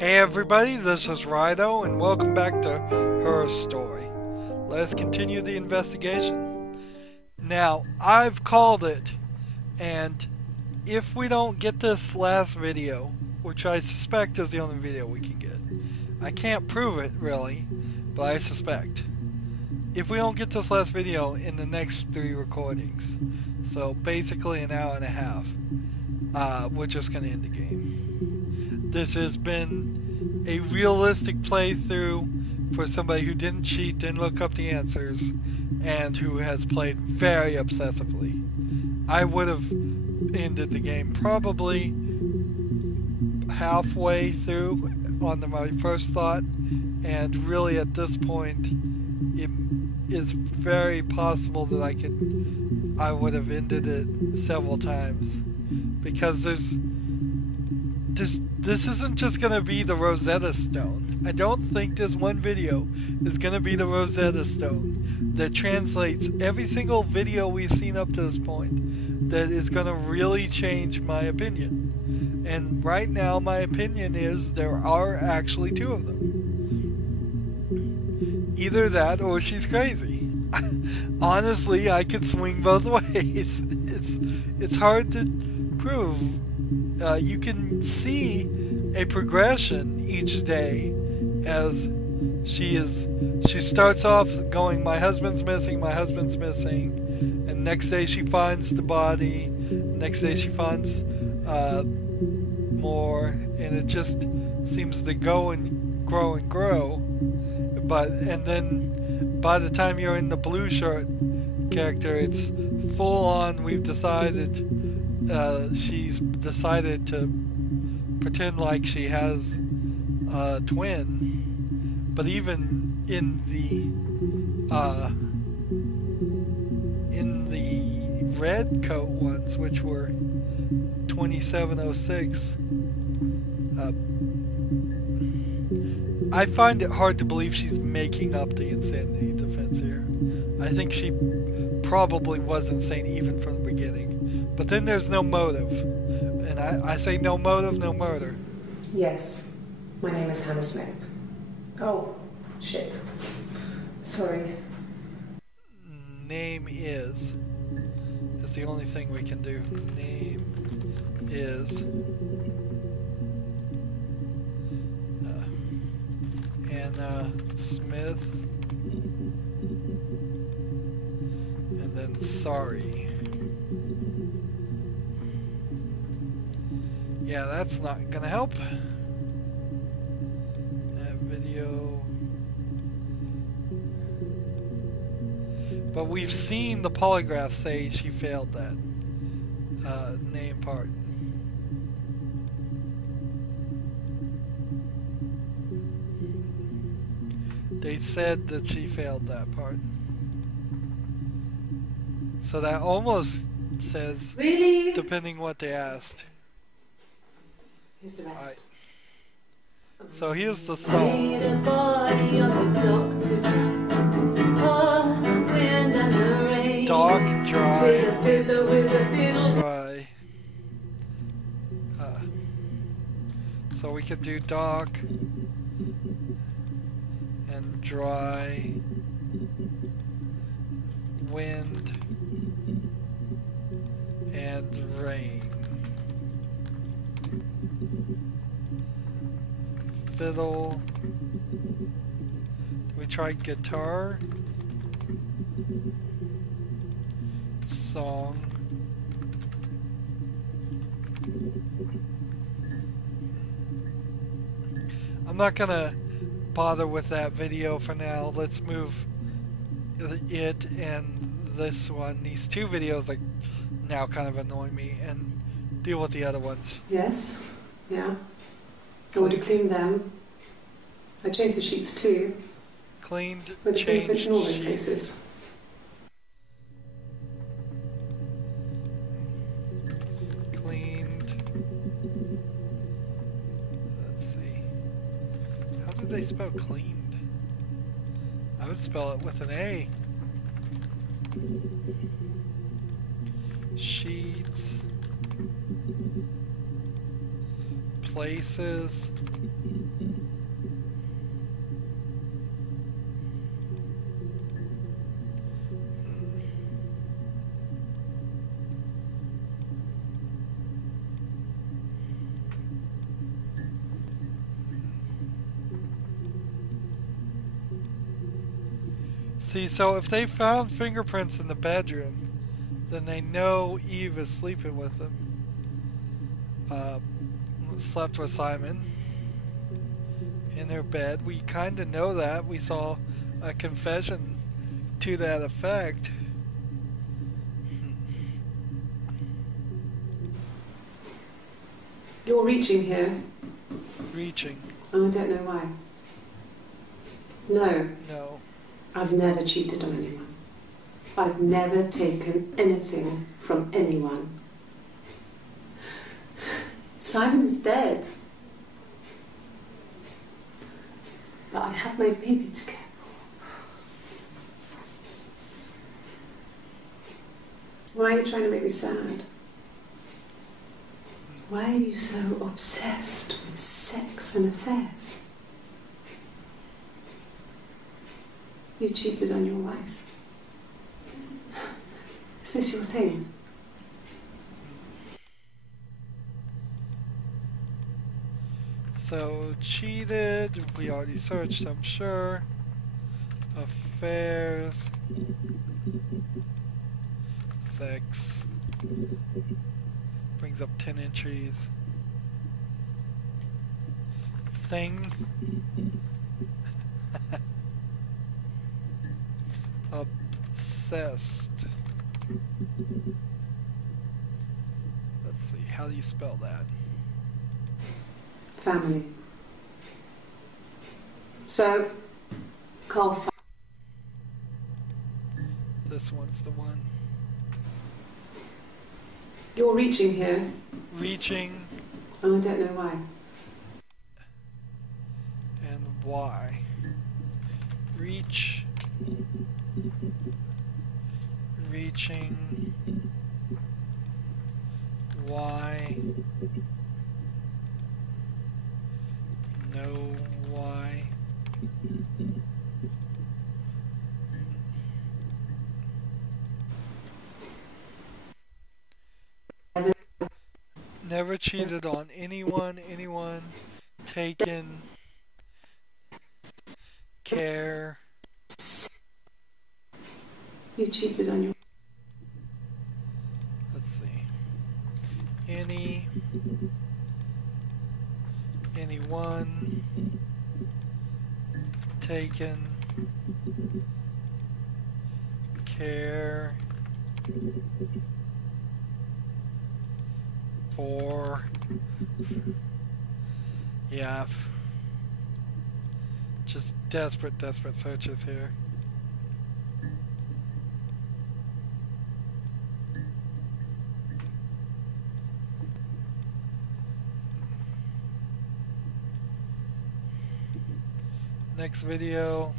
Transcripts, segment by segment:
Hey everybody, this is Rydo, and welcome back to Her Story. Let's continue the investigation. Now, I've called it, and if we don't get this last video, which I suspect is the only video we can get, I can't prove it really, but I suspect. If we don't get this last video in the next 3 recordings, so basically an hour and a half, we're just going to end the game. This has been a realistic playthrough for somebody who didn't cheat, didn't look up the answers, and who has played very obsessively. I would have ended the game probably halfway through on my first thought, and really at this point it is very possible that I would have ended it several times, because this isn't just going to be the Rosetta Stone. I don't think this one video is going to be the Rosetta Stone that translates every single video we've seen up to this point, that is going to really change my opinion. And right now my opinion is there are actually 2 of them. Either that or she's crazy. Honestly, I could swing both ways. It's hard to prove. You can see a progression each day as she starts off going, my husband's missing, and next day she finds the body, next day she finds more, and it just seems to go and grow, and then by the time you're in the blue shirt character, it's full on. We've decided, she's decided to pretend like she has a twin, but even in the red coat ones, which were 2706, I find it hard to believe she's making up the insanity defense here. I think she probably was insane even from the beginning. But then there's no motive. And I say no motive, no murder. Yes. My name is Hannah Smith. Oh, shit. Sorry. Name is the only thing we can do. Name is Hannah Smith, and then sorry. Yeah, that's not gonna help. That video. But we've seen the polygraph say she failed that name part. They said that she failed that part. So that almost says, really? Depending what they asked. Here's the rest. Right. So here's the song. Dark, dry, dry. So we could do dark and dry, wind and rain. Fiddle. Do we try guitar? Song. I'm not gonna bother with that video for now. Let's move it and this one. These 2 videos like now kind of annoy me, and deal with the other ones. Yes. Yeah. I would have cleaned them. I changed the sheets too. Cleaned, changed in all those sheets. cases. Cleaned. Let's see. How did they spell cleaned? I would spell it with an A. Sheets. Places. See, so if they found fingerprints in the bedroom, then they know Eve is sleeping with them. Slept with Simon in their bed. We kind of know that. We saw a confession to that effect. You're reaching here. Reaching. And I don't know why. No. No. I've never cheated on anyone. I've never taken anything from anyone. Simon's dead. But I have my baby to care for. Why are you trying to make me sad? Why are you so obsessed with sex and affairs? You cheated on your wife. Is this your thing? So, cheated, we already searched, I'm sure. Affairs. Sex. Brings up 10 entries. Thing. Obsessed. Let's see, how do you spell that? Family. So, call. This one's the one. You're reaching here. Reaching. And I don't know why. And why? Reach. Reaching. Why? No, why? Never cheated on anyone, taken care. You cheated on your... Let's see. Anyone, taken care for. Yeah, just desperate searches here. Next video.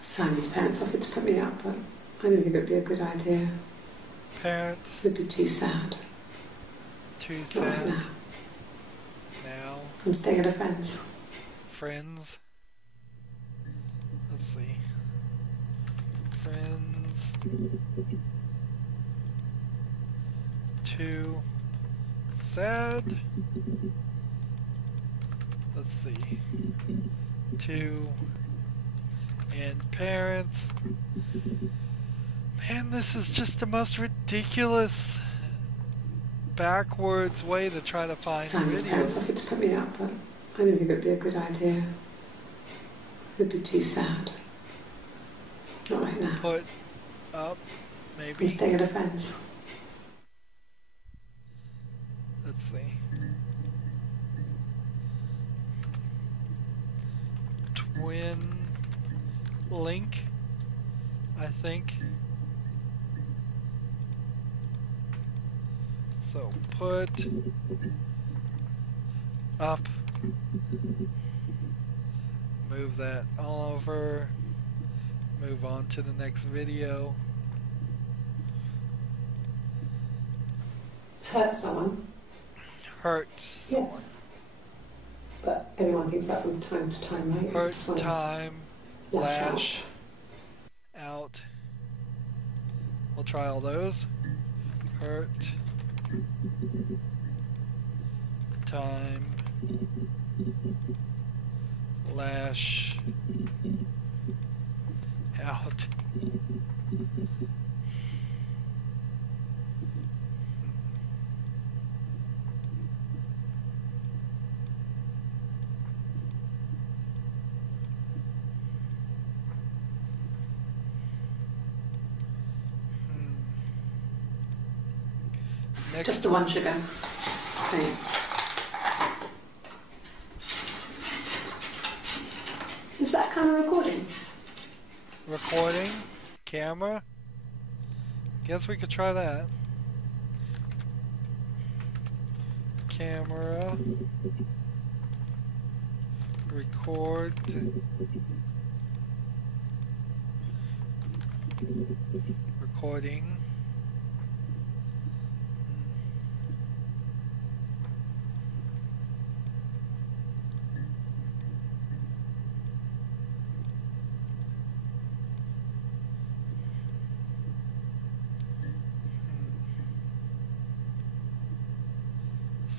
Simon's parents offered to put me up, but I didn't think it would be a good idea. Parents. It would be too sad. Too Not right sad. now. Now. I'm staying at a friend's. Friends. Let's see. Friends. Too sad. Let's see. Two. And parents. Man, this is just the most ridiculous backwards way to try to find Simon's videos. parents offered to put me up, but I didn't think it would be a good idea. It would be too sad. Not right now. Put up, maybe. I'm staying at a friend's. Let's see. Twin link, I think. So put up, move that all over, move on to the next video. Hurt someone? Hurt someone. Yes. But everyone thinks that from time to time, right? Hurt time, lash out. out. We'll try all those. Hurt time, lash out. Next. Just the one sugar. Thanks. Is that camera recording? Recording? Camera? Guess we could try that. Camera. Record. Recording.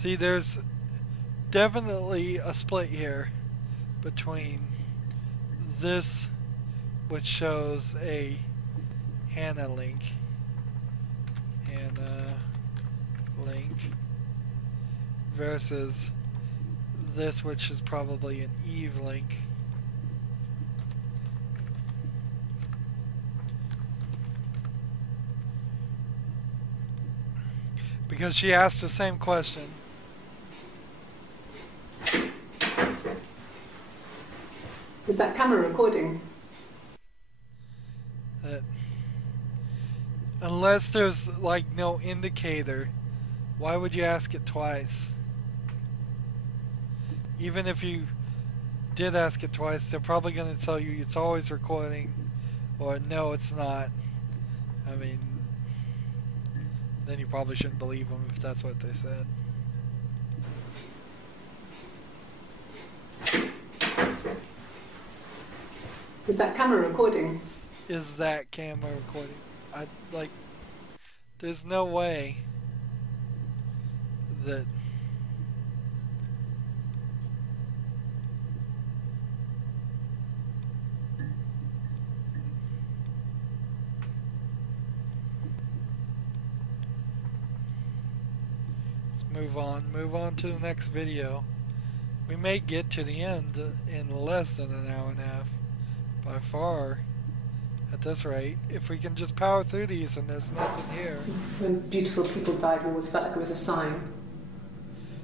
See, there's definitely a split here between this, which shows a Hannah link, versus this, which is probably an Eve link. Because she asked the same question. Is that camera recording? Unless there's like no indicator, why would you ask it twice? Even if you did ask it twice, they're probably going to tell you it's always recording, or no, it's not. I mean, then you probably shouldn't believe them if that's what they said. Is that camera recording? Is that camera recording? There's no way that move on to the next video. We may get to the end in less than an hour and a half, by far, at this rate, if we can just power through these and there's nothing here. When beautiful people died, we always felt like it was a sign.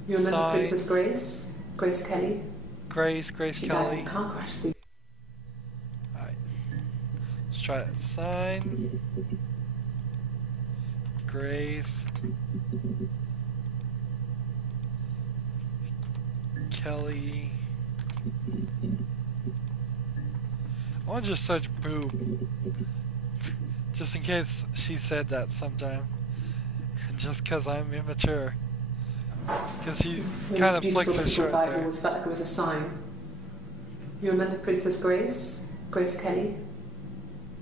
You remember Princess Grace? Grace Kelly? Grace she Kelly. Died in a car crash. Alright. Let's try that. Sign. Grace Kelly. I want to just search boob. Just in case she said that sometime. Just because I'm immature. Because she kind of flicks her shirt there. Always felt like it was a sign. You remember Princess Grace? Grace Kelly?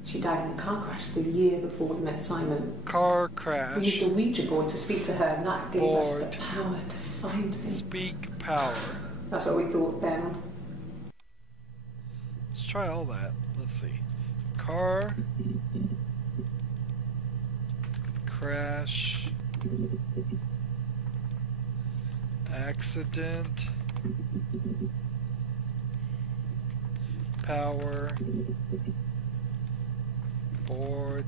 She died in a car crash the year before we met Simon. Car crash. We used a Ouija board to speak to her, and that gave us the power to find him. Speak power. That's what we thought then. Let's try all that. Let's see. Car crash. Accident. Power. Board.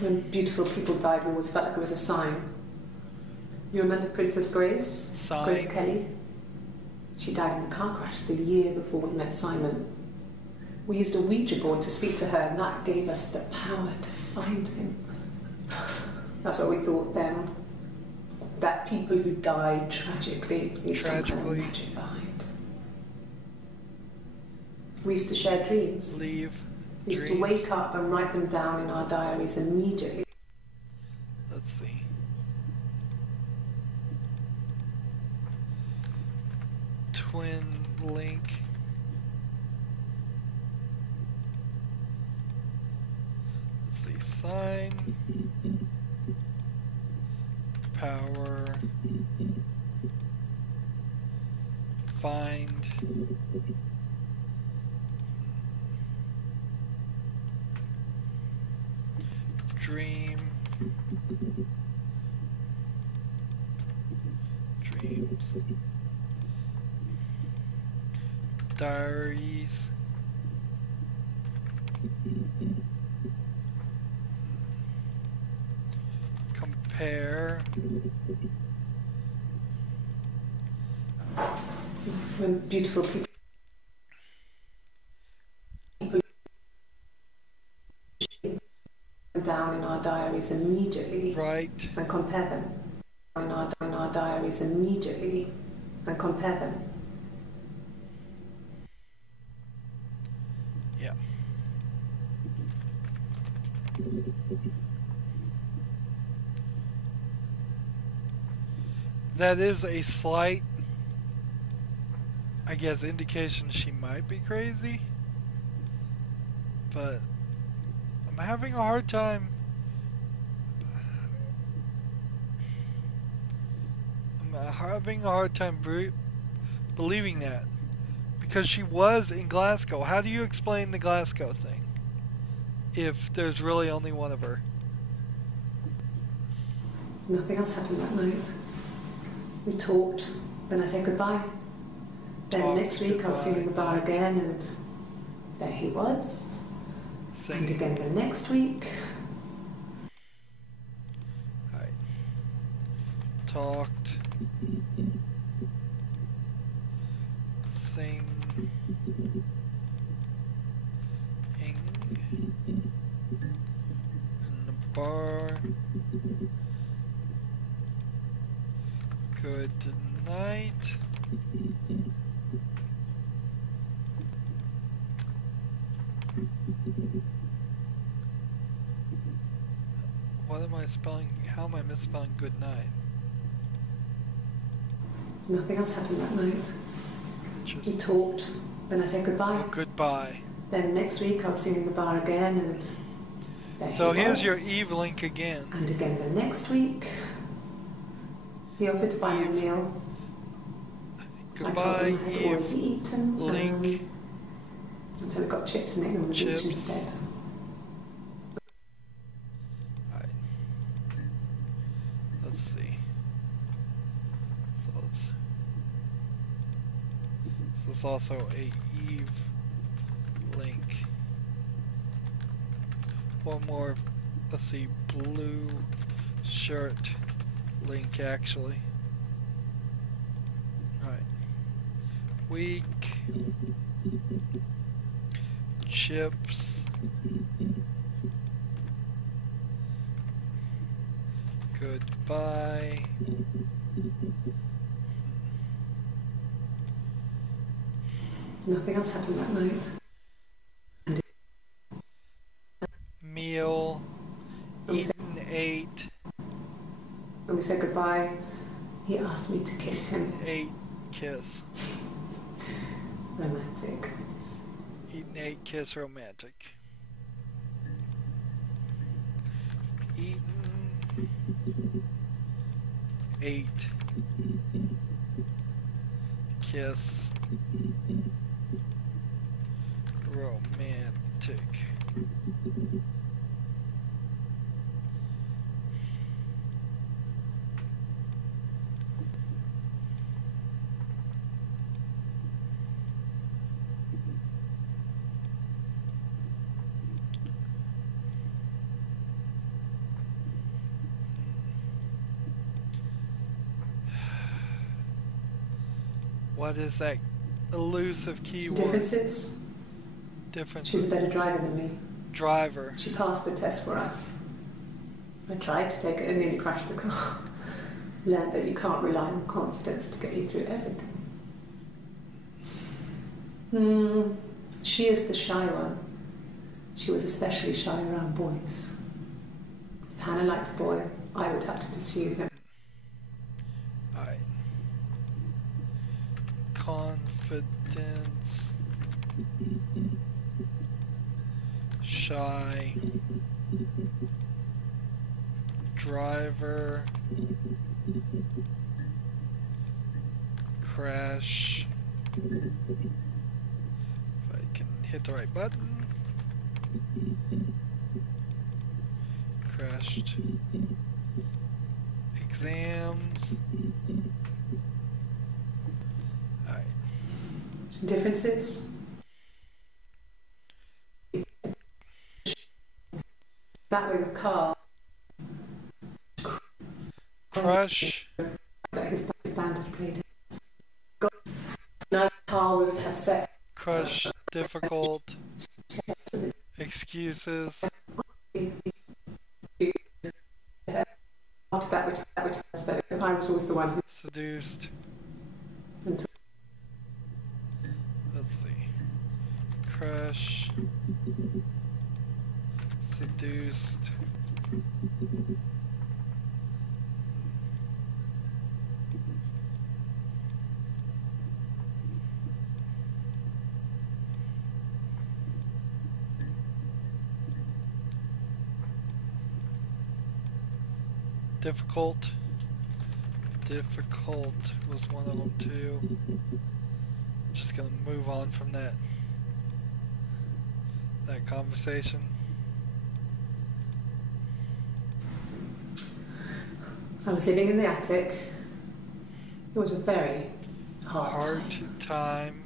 When beautiful people died, we always felt like it was a sign. You remember Princess Grace? Sign. Grace Kelly? She died in a car crash the year before we met Simon. We used a Ouija board to speak to her, and that gave us the power to find him. That's what we thought then. That people who died tragically leave some kind of magic behind. We used to share dreams. Leave. We used to wake up and write them down in our diaries immediately. Let's see. Twin link. Let's see. Sign. Power. find dreams, diaries, compare when beautiful people down in our diaries immediately, right, and compare them in our diaries immediately and compare them. yeah. That is a slight, I guess, indication she might be crazy, but I'm having a hard time. Believing that, because she was in Glasgow. How do you explain the Glasgow thing if there's really only one of her? Nothing else happened that night. We talked, then I said goodbye. Then next week I was singing the bar again, and there he was. Singing. And again the next week. Alright. Talked. Sing. In the bar. Good night. What am I spelling? How am I misspelling good night? Nothing else happened that night. We talked, then I said goodbye. Oh, goodbye. Then next week I was singing the bar again, and there so he here's was. your Eve link again. And again the next week. He offered to buy me a meal. Goodbye, I told him I had Eve. already eaten. Link. Until I got chips and ate them on the beach instead. Alright. Let's see. So this is also a Eve link. One more, let's see, blue shirt link actually. Alright. Week. Chips. Goodbye. Nothing else happened that night. Meal. Eaten, ate. When we said goodbye, he asked me to kiss him. Ate, kiss. Romantic. Eaten, ate, kiss, romantic. Eaten, ate, kiss, romantic. What is that elusive keyword? Differences? Differences. She's a better driver than me. Driver. She passed the test for us. I tried to take it and nearly crashed the car. Learned that you can't rely on confidence to get you through everything. She is the shy one. She was especially shy around boys. If Hannah liked a boy, I would have to pursue him. Alright. Confidence. Shy. Driver. Crash. If I can hit the right button. Crashed. Exams. Alright. Differences? That way with car. Crush. His band had played it. Got another car, we would have set. Crush. Difficult. Excuses. After that, which has that I was always the one who. Seduced. Until Let's see. Crush. Seduced. Difficult. Difficult was one of them too. Just gonna move on from that conversation. I was living in the attic. It was a very hard time.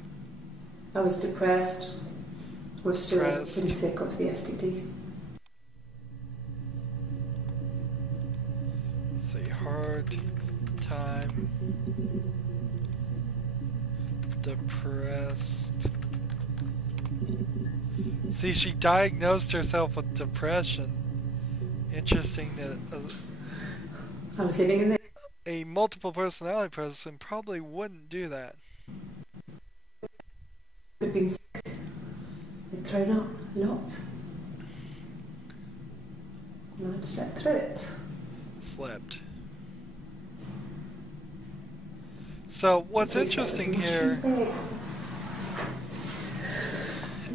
I was depressed. I was still Depressed. pretty sick of the STD. Let's see, hard time. Depressed. See, she diagnosed herself with depression. Interesting that I was living in the a multiple personality person probably wouldn't do that. I'd been sick. I'd thrown up a lot. And I'd slept through it. Slept. So what's interesting here Dad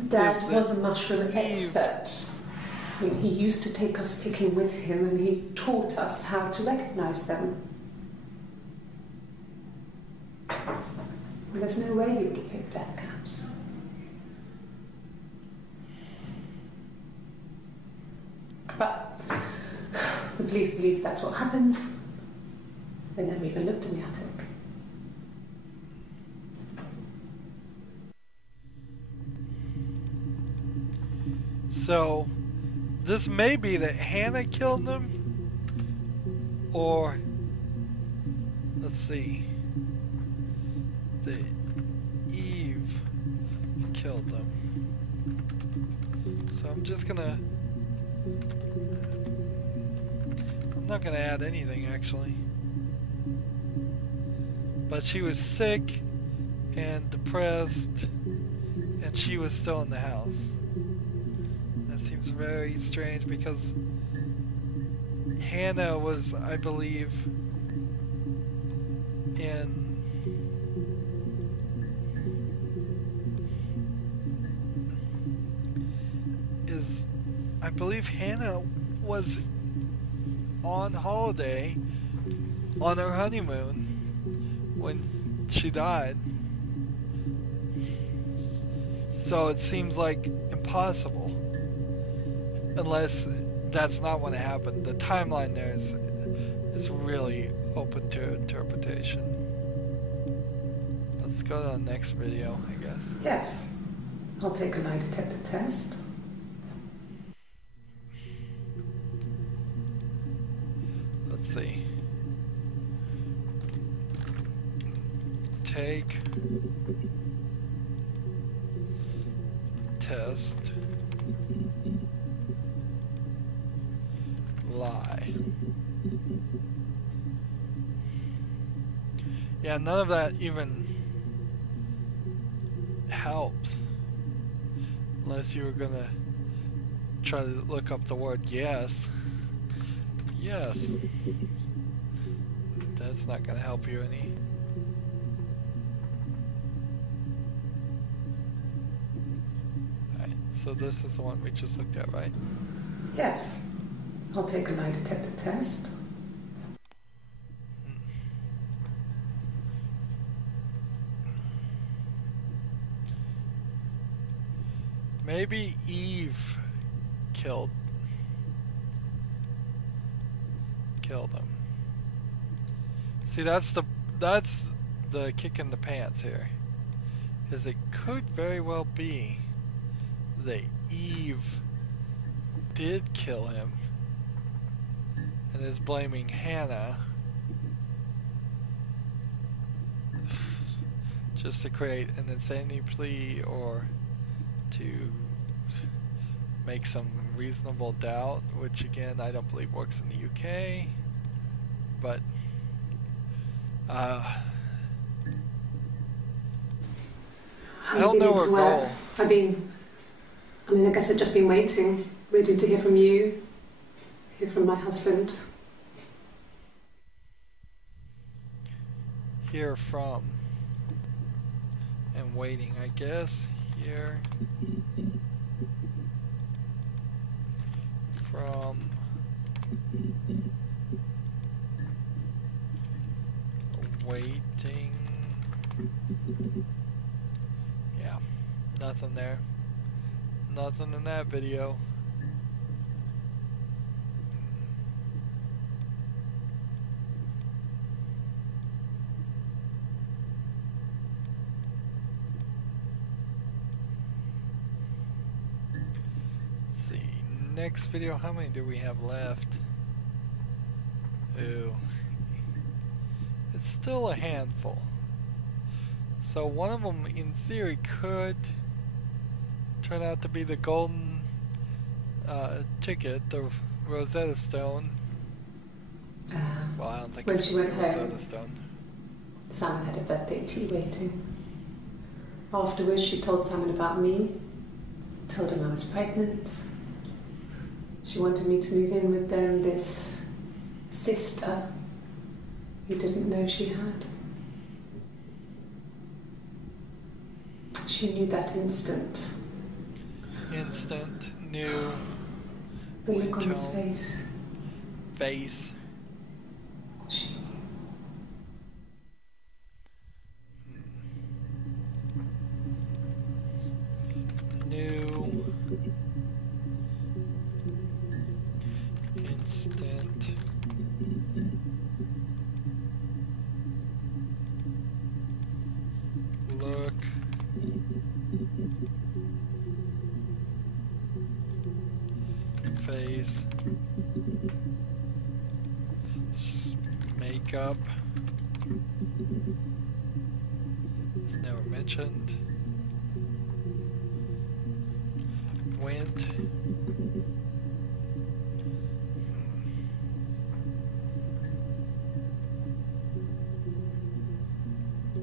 is that was a mushroom Eve- expert. I mean, he used to take us picking with him and he taught us how to recognize them. And there's no way you would have picked death caps. But the police believe that's what happened. They never even looked in the attic. So, this may be that Hannah killed them, or, let's see, that Eve killed them. So I'm just gonna, I'm not gonna add anything actually. But she was sick and depressed, and she was still in the house. Seems very strange because Hannah was, I believe, I believe Hannah was on holiday on her honeymoon when she died. So it seems like impossible. Unless that's not what happened. The timeline there is really open to interpretation. Let's go to the next video, I guess. Yes. I'll take a lie detector test. Let's see. Take test. Lie. Yeah, none of that even helps. Unless you were gonna try to look up the word yes. Yes. That's not gonna help you any. Alright, so this is the one we just looked at, right? Yes. I'll take a lie detector test. Maybe Eve killed him. See, that's the kick in the pants here. Is it could very well be that Eve did kill him and is blaming Hannah just to create an insanity plea or to make some reasonable doubt, which again I don't believe works in the UK, but I don't know her goal. I guess I've just been waiting to hear from you, hear from my husband. Hear from and waiting, I guess. Hear from waiting. Yeah, nothing there. Nothing in that video. Next video, how many do we have left? Ooh. It's still a handful. So one of them in theory could turn out to be the golden ticket, the Rosetta Stone. Well, I don't think when it's she went Rosetta home, Stone. Sam had a birthday tea waiting. Afterwards, she told Simon about me, told him I was pregnant. She wanted me to move in with them, this sister he didn't know she had. She knew that instant. Knew. The look on his face. Face. She knew. Look. Face. Makeup. It's never mentioned. Went.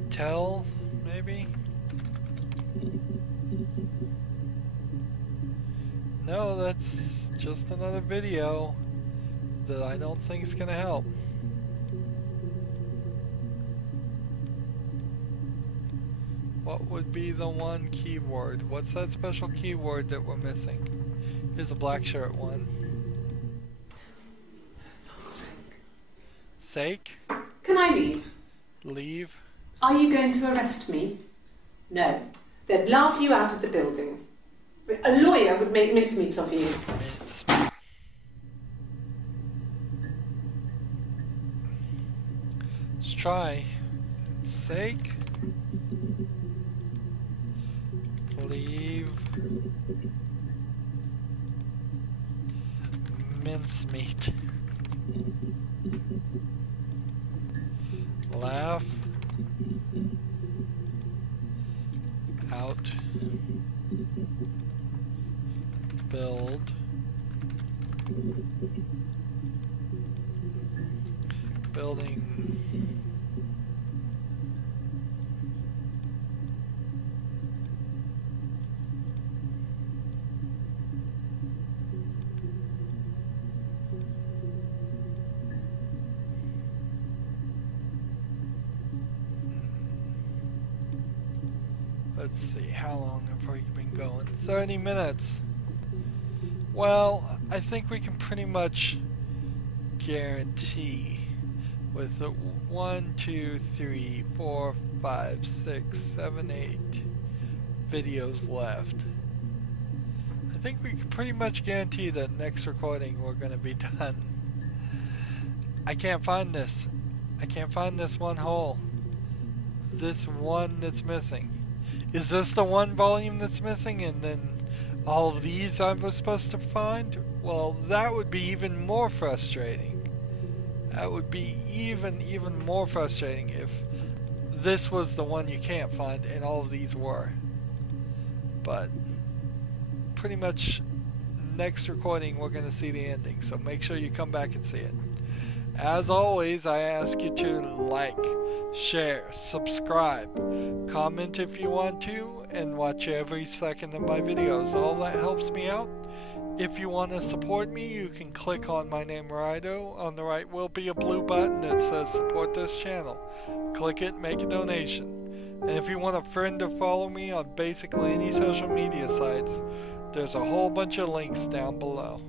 Tell, maybe? No, that's just another video that I don't think is gonna help. What would be the one keyword? What's that special keyword that we're missing? Here's a black shirt one. Sake? Can I leave? Leave? Are you going to arrest me? No. They'd laugh you out of the building. A lawyer would make mincemeat of you. Let's try. Sake? Leave. Mincemeat. Laugh. Out. Build. Building. Let's see, how long have we been going? 30 minutes. Well, I think we can pretty much guarantee with the 1, 2, 3, 4, 5, 6, 7, 8 videos left think we can pretty much guarantee that next recording we're gonna be done. I can't find this. I can't find this one hole. This one that's missing. Is this the one volume that's missing and then all of these I was supposed to find? Well, that would be even more frustrating. That would be even more frustrating if this was the one you can't find and all of these were. But pretty much next recording we're going to see the ending, so make sure you come back and see it. As always, I ask you to like, share, subscribe, comment if you want to, and watch every second of my videos. All that helps me out. If you want to support me, you can click on my name, Rydo. On the right will be a blue button that says support this channel. Click it, make a donation. And if you want a friend to follow me on basically any social media sites, there's a whole bunch of links down below.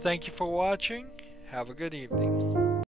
Thank you for watching. Have a good evening.